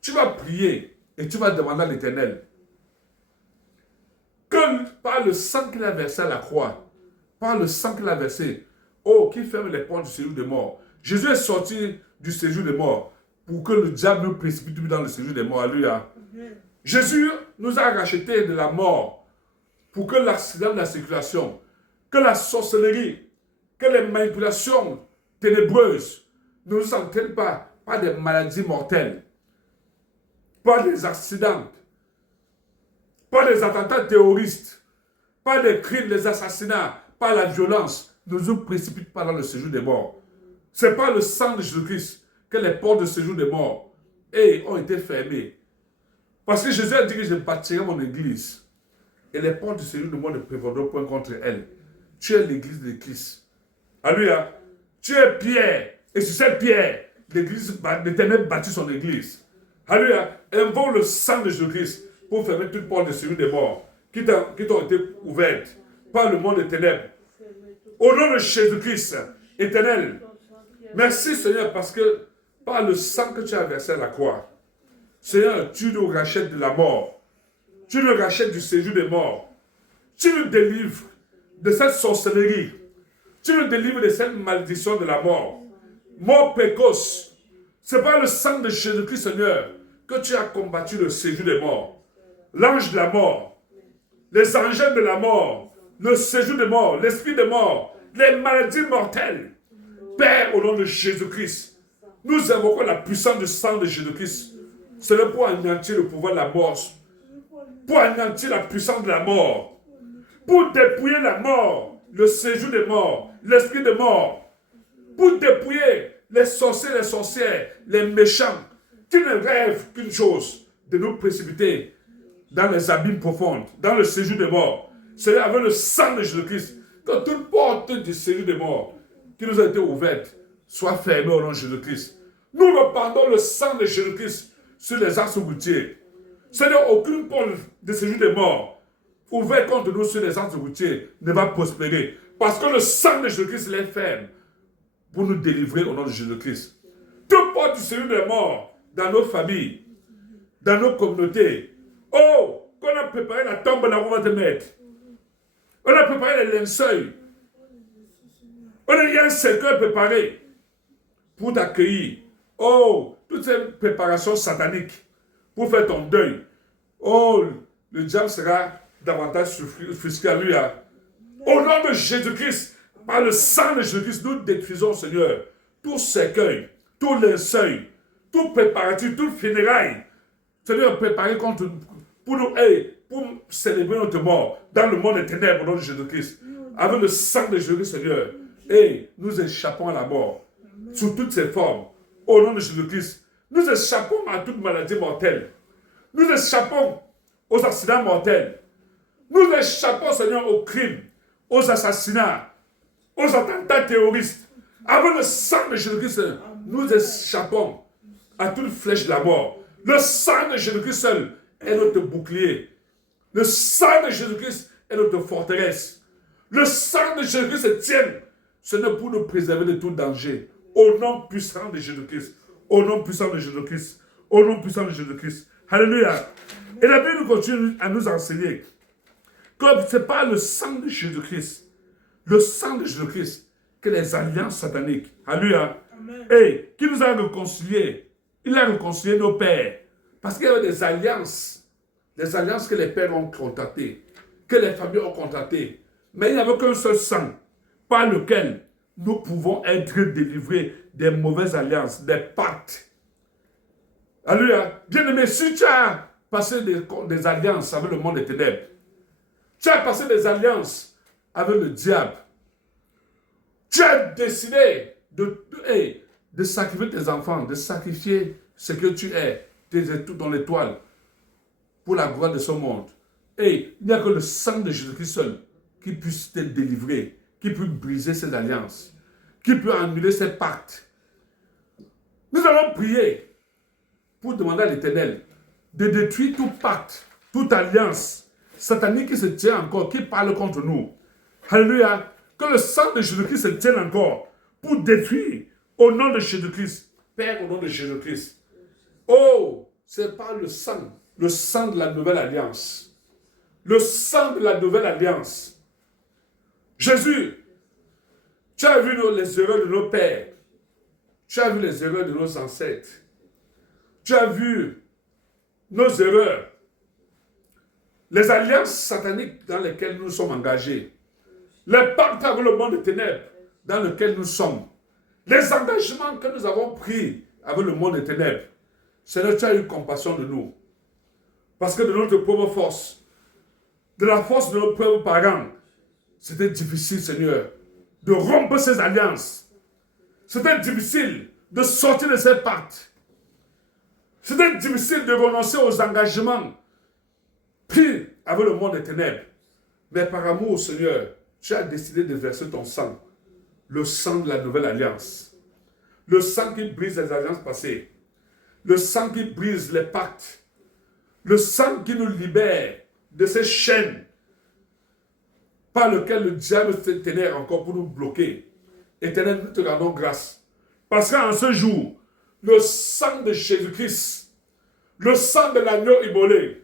Tu vas prier et tu vas demander à l'Éternel que par le sang qu'il a versé à la croix, par le sang qu'il a versé, oh, qui ferme les portes du séjour des morts. Jésus est sorti du séjour des morts pour que le diable nous précipite dans le séjour des morts. Alléluia. Jésus nous a rachetés de la mort pour que l'accident de la circulation, que la sorcellerie, que les manipulations ténébreuses ne nous entraînent pas par des maladies mortelles, par des accidents, par des attentats terroristes, par des crimes, des assassinats, par la violence, ne nous précipite pas dans le séjour des morts. C'est par le sang de Jésus-Christ que les portes de séjour des morts ont été fermées. Parce que Jésus a dit que je bâtirai mon église et les portes du séjour des morts ne prévaudront point contre elle. Tu es l'église de Christ. Alléluia. Tu es Pierre et sur cette pierre, l'Éternel bâtit son église. Alléluia. Invoque le sang de Jésus-Christ pour fermer toute porte de séjour des morts qui t'ont été ouvertes par le monde des ténèbres. Au nom de Jésus-Christ, Éternel, merci Seigneur parce que par le sang que tu as versé à la croix, Seigneur, tu nous rachètes de la mort. Tu nous rachètes du séjour des morts. Tu nous délivres de cette sorcellerie. Tu nous délivres de cette malédiction de la mort. Mort précoce. C'est par le sang de Jésus-Christ, Seigneur, que tu as combattu le séjour des morts. L'ange de la mort, les angels de la mort, le séjour des morts, l'esprit des morts, les maladies mortelles. Père, au nom de Jésus-Christ, nous invoquons la puissance du sang de Jésus-Christ. C'est pour anéantir le pouvoir de la mort, pour anéantir la puissance de la mort, pour dépouiller la mort, le séjour des morts, l'esprit des morts, pour dépouiller les sorciers, les sorcières, les méchants, qui ne rêvent qu'une chose, de nous précipiter dans les abîmes profonds, dans le séjour des morts. C'est avec le sang de Jésus-Christ que toute porte du séjour des morts qui nous a été ouverte soit fermée au nom de Jésus-Christ. Nous rependons le sang de Jésus-Christ sur les axes routiers. Seigneur, aucune porte de séjour des morts ouverte contre nous sur les axes routiers ne va prospérer. Parce que le sang de Jésus-Christ les ferme pour nous délivrer au nom de Jésus-Christ. Toute porte du séjour des morts dans nos familles, dans nos communautés. Oh, qu'on a préparé la tombe là où on va te mettre. On a préparé les linceuils. On a eu un cercueil préparé pour t'accueillir. Oh, toutes ces préparations sataniques pour faire ton deuil. Oh, le diable sera davantage offusqué. Alléluia. Au nom de Jésus-Christ, par le sang de Jésus-Christ, nous détruisons, Seigneur, tout cercueil, tout linceul, tout préparatif, tout funérailles. Seigneur, préparé pour nous, pour célébrer notre mort dans le monde des ténèbres au nom de Jésus-Christ. Avec le sang de Jésus-Christ, Seigneur, nous échappons à la mort sous toutes ses formes. Au nom de Jésus-Christ, nous échappons à toute maladie mortelle. Nous échappons aux accidents mortels. Nous échappons, Seigneur, aux crimes, aux assassinats, aux attentats terroristes. Avec le sang de Jésus-Christ, nous échappons à toute flèche de la mort. Le sang de Jésus-Christ seul est notre bouclier. Le sang de Jésus-Christ est notre forteresse. Le sang de Jésus-Christ se tient, Seigneur, pour nous préserver de tout danger. Au nom puissant de Jésus-Christ. Au nom puissant de Jésus-Christ. Au nom puissant de Jésus-Christ. Alléluia. Et la Bible continue à nous enseigner que ce n'est pas le sang de Jésus-Christ, le sang de Jésus-Christ, que les alliances sataniques. Alléluia. Et qui nous a réconciliés. Il a réconcilié nos pères. Parce qu'il y avait des alliances que les pères ont contractées, que les familles ont contractées. Mais il n'y avait qu'un seul sang par lequel nous pouvons être délivrés des mauvaises alliances, des pactes. Alléluia. Bien-aimé, si tu as passé des alliances avec le monde des ténèbres, tu as passé des alliances avec le diable, tu as décidé de sacrifier tes enfants, de sacrifier ce que tu es, tes étoiles dans l'étoile, pour la gloire de ce monde. Et il n'y a que le sang de Jésus-Christ seul qui puisse te délivrer, qui peut briser ces alliances, qui peut annuler ces pactes. Nous allons prier pour demander à l'Éternel de détruire tout pacte, toute alliance satanique qui se tient encore, qui parle contre nous. Alléluia. Que le sang de Jésus-Christ se tienne encore pour détruire au nom de Jésus-Christ. Père, au nom de Jésus-Christ. Oh, c'est pas le sang de la nouvelle alliance. Le sang de la nouvelle alliance. Jésus, tu as vu les erreurs de nos pères. Tu as vu les erreurs de nos ancêtres. Tu as vu nos erreurs. Les alliances sataniques dans lesquelles nous sommes engagés. Les pactes avec le monde des ténèbres dans lequel nous sommes. Les engagements que nous avons pris avec le monde des ténèbres. Seigneur, tu as eu compassion de nous. Parce que de notre propre force, de la force de nos propres parents, c'était difficile, Seigneur, de rompre ces alliances. C'était difficile de sortir de ces pactes. C'était difficile de renoncer aux engagements pris avec le monde des ténèbres. Mais par amour, Seigneur, tu as décidé de verser ton sang. Le sang de la nouvelle alliance. Le sang qui brise les alliances passées. Le sang qui brise les pactes. Le sang qui nous libère de ces chaînes par lesquelles le diable se tenait encore pour nous bloquer. Éternel, nous te rendons grâce. Parce qu'en ce jour, le sang de Jésus-Christ, le sang de l'agneau immolé,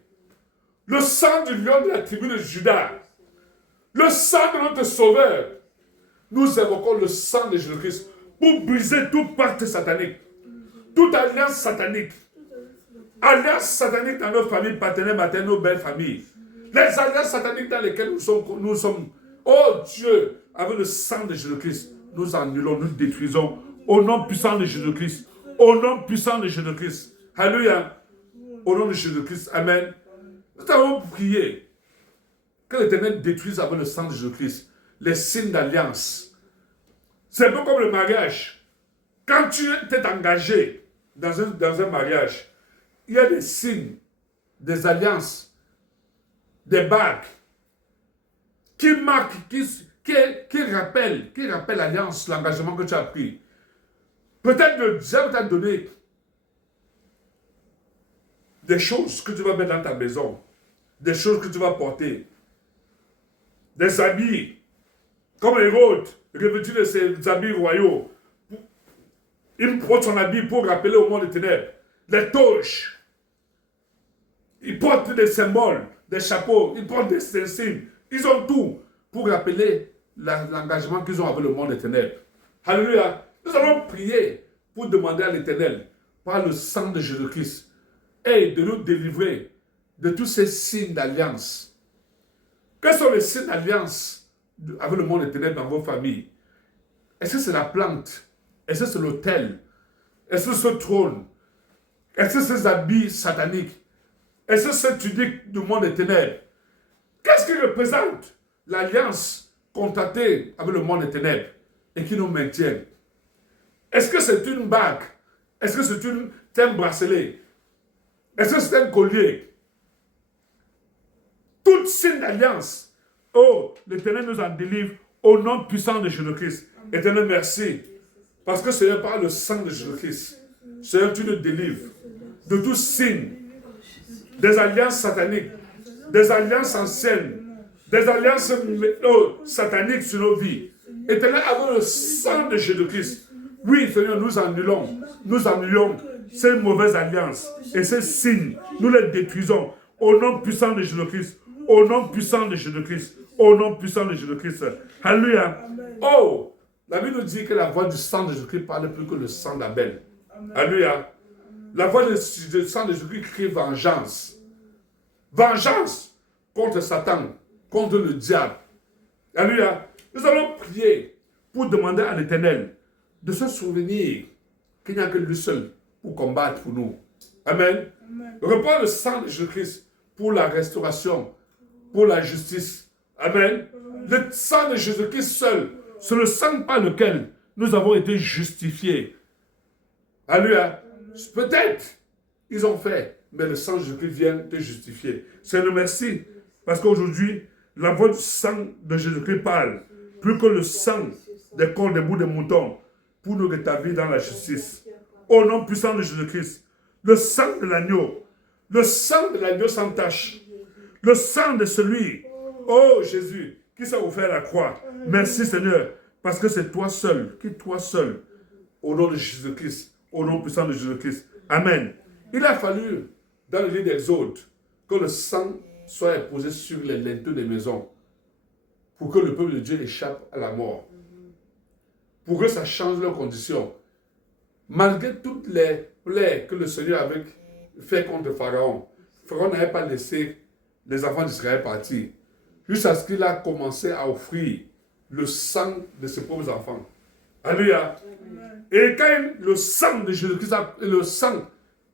le sang du lion de la tribu de Judas, le sang de notre Sauveur, nous évoquons le sang de Jésus-Christ pour briser tout pacte satanique, toute alliance satanique. Alliances sataniques dans nos familles partenaires, maternelles, nos belles familles. Les alliances sataniques dans lesquelles nous sommes. Oh Dieu, avec le sang de Jésus-Christ, nous annulons, nous détruisons. Au nom puissant de Jésus-Christ. Au nom puissant de Jésus-Christ. Alléluia. Au nom de Jésus-Christ. Amen. Nous avons prié que l'Éternel détruise avec le sang de Jésus-Christ les signes d'alliance. C'est un peu comme le mariage. Quand tu t'es engagé dans un mariage, il y a des signes, des alliances, des bagues qui marquent, qui rappellent l'alliance, l'engagement que tu as pris. Peut-être le diable t'a donné des choses que tu vas mettre dans ta maison, des choses que tu vas porter, des habits, comme Hérode, revêtu de ses habits royaux. Il porte son habit pour rappeler au monde des ténèbres les toges. Ils portent des symboles, des chapeaux, ils portent des insignes. Ils ont tout pour rappeler l'engagement qu'ils ont avec le monde des ténèbres. Alléluia. Nous allons prier pour demander à l'Éternel, par le sang de Jésus-Christ, et de nous délivrer de tous ces signes d'alliance. Quels sont les signes d'alliance avec le monde des ténèbres dans vos familles? Est-ce que c'est la plante? Est-ce que c'est l'autel? Est-ce que c'est ce trône? Est-ce que c'est ces habits sataniques? Est-ce que c'est tunique du monde des ténèbres? Qu'est-ce qui représente l'alliance contractée avec le monde des ténèbres et qui nous maintient? Est-ce que c'est une bague? Est-ce que c'est un bracelet? Est-ce que c'est un collier? Toute signe d'alliance. Oh, l'Éternel nous en délivre au nom puissant de Jésus-Christ. Éternel, merci. Parce que c'est par le sang de Jésus-Christ. Seigneur, tu nous délivres de tout signe, des alliances sataniques, des alliances anciennes, des alliances sataniques sur nos vies. Éternel, avec le sang de Jésus-Christ, oui, Seigneur, nous annulons ces mauvaises alliances et ces signes, nous les détruisons au nom puissant de Jésus-Christ, au nom puissant de Jésus-Christ, au nom puissant de Jésus-Christ. Alléluia. Oh, la Bible nous dit que la voix du sang de Jésus-Christ parle plus que le sang d'Abel. Alléluia. La voix du sang de Jésus-Christ crie vengeance. Vengeance contre Satan, contre le diable. Alléluia. Nous allons prier pour demander à l'Éternel de se souvenir qu'il n'y a que lui seul pour combattre pour nous. Amen. Reprends le sang de Jésus-Christ pour la restauration, pour la justice. Amen. Le sang de Jésus-Christ seul, c'est le sang par lequel nous avons été justifiés. Alléluia. Peut-être ils ont fait, mais le sang de Jésus-Christ vient te justifier. Seigneur, merci, parce qu'aujourd'hui, la voix du sang de Jésus-Christ parle, plus que le sang des corps des bouts de moutons, pour nous rétablir dans la justice. Au nom puissant de Jésus-Christ, le sang de l'agneau sans tache, le sang de celui, oh Jésus, qui s'est offert à la croix. Merci Seigneur, parce que c'est toi seul, au nom de Jésus-Christ, au nom puissant de Jésus-Christ. Amen. Il a fallu, dans le livre d'Exode, que le sang soit posé sur les linteaux des maisons, pour que le peuple de Dieu échappe à la mort. Pour que ça change leurs conditions. Malgré toutes les plaies que le Seigneur avait fait contre Pharaon, Pharaon n'avait pas laissé les enfants d'Israël partir, jusqu'à ce qu'il a commencé à offrir le sang de ses propres enfants. Alléluia. Et quand le sang de Jésus-Christ,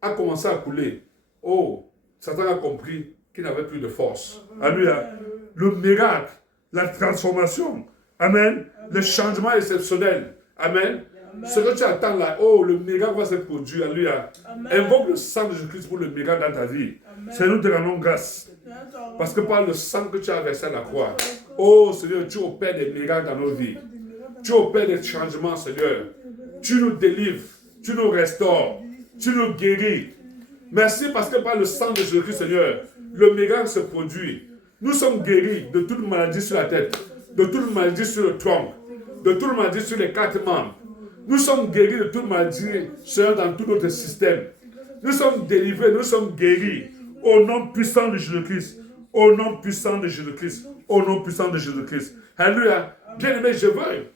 a commencé à couler, oh, Satan a compris qu'il n'avait plus de force. Alléluia. Le miracle, la transformation, amen, le changement exceptionnel, amen. Ce que tu attends là, oh, le miracle va se produire, alléluia. Invoque le sang de Jésus-Christ pour le miracle dans ta vie. Seigneur, nous te rendons grâce. Parce que par le sang que tu as versé à la croix, oh Seigneur, tu opères des miracles dans nos vies. Tu opères des changements, Seigneur. Tu nous délivres, tu nous restaures, tu nous guéris. Merci parce que par le sang de Jésus-Christ, Seigneur, le miracle se produit. Nous sommes guéris de toute maladie sur la tête, de toute maladie sur le tronc, de toute maladie sur les 4 membres. Nous sommes guéris de toute maladie, Seigneur, dans tout notre système. Nous sommes délivrés, nous sommes guéris. Au nom puissant de Jésus-Christ. Au nom puissant de Jésus-Christ. Au nom puissant de Jésus-Christ. Alléluia. Bien-aimé, je veux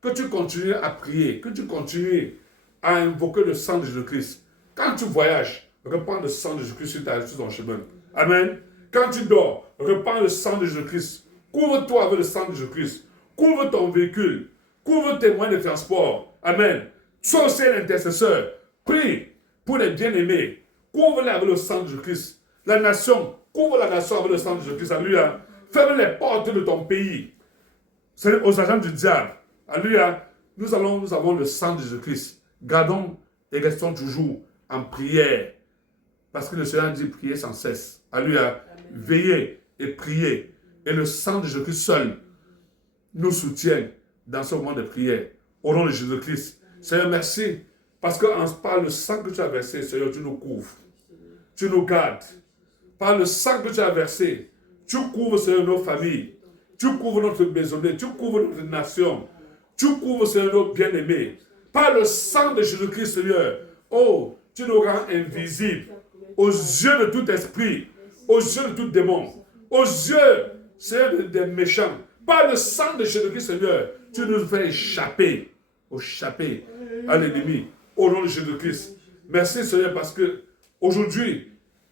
que tu continues à prier, que tu continues à invoquer le sang de Jésus-Christ. Quand tu voyages, reprends le sang de Jésus-Christ sur ton chemin. Amen. Quand tu dors, reprends le sang de Jésus-Christ. Couvre-toi avec le sang de Jésus-Christ. Couvre ton véhicule. Couvre tes moyens de transport. Amen. Sois aussi l'intercesseur. Prie pour les bien-aimés. Couvre-les avec le sang de Jésus-Christ. La nation, couvre la nation avec le sang de Jésus-Christ. Alléluia. Ferme les portes de ton pays. C'est aux agents du diable. Alléluia. Nous avons le sang de Jésus-Christ. Gardons et restons toujours en prière. Parce que le Seigneur dit prier sans cesse. Alléluia. Veillez et priez. Et le sang de Jésus-Christ seul nous soutient dans ce moment de prière. Au nom de Jésus-Christ. Seigneur, merci. Parce que par le sang que tu as versé, Seigneur, tu nous couvres. Tu nous gardes. Par le sang que tu as versé, tu couvres, Seigneur, nos familles. Tu couvres notre maisonnée. Tu couvres notre nation. Tu couvres, Seigneur, nos bien-aimés. Par le sang de Jésus-Christ, Seigneur. Oh, tu nous rends invisibles aux yeux de tout esprit, aux yeux de tout démon, aux yeux, Seigneur, des méchants. Par le sang de Jésus-Christ, Seigneur, tu nous fais échapper à l'ennemi, au nom de Jésus-Christ. Merci, Seigneur, parce que aujourd'hui,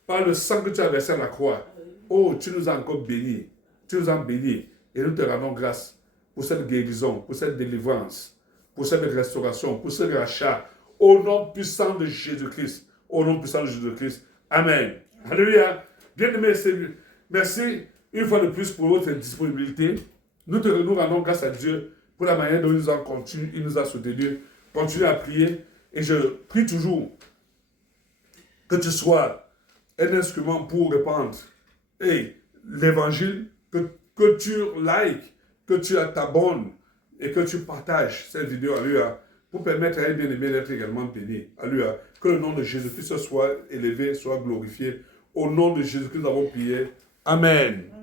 par le sang que tu as versé à la croix, oh, tu nous as encore bénis. Tu nous as bénis. Et nous te rendons grâce pour cette guérison, pour cette délivrance, pour cette restauration, pour ce rachat. Au nom puissant de Jésus-Christ. Au nom puissant de Jésus-Christ. Amen. Alléluia. Bien-aimés, merci une fois de plus pour votre disponibilité. Nous rendons grâce à Dieu pour la manière dont il nous a soutenus. Continuez à prier. Et je prie toujours que tu sois un instrument pour répandre l'évangile, que tu likes, que tu t'abonnes et que tu partages cette vidéo, alléluia, pour permettre à un bien-aimé d'être également béni. Alléluia. Que le nom de Jésus-Christ soit élevé, soit glorifié. Au nom de Jésus-Christ, nous avons prié. Amen.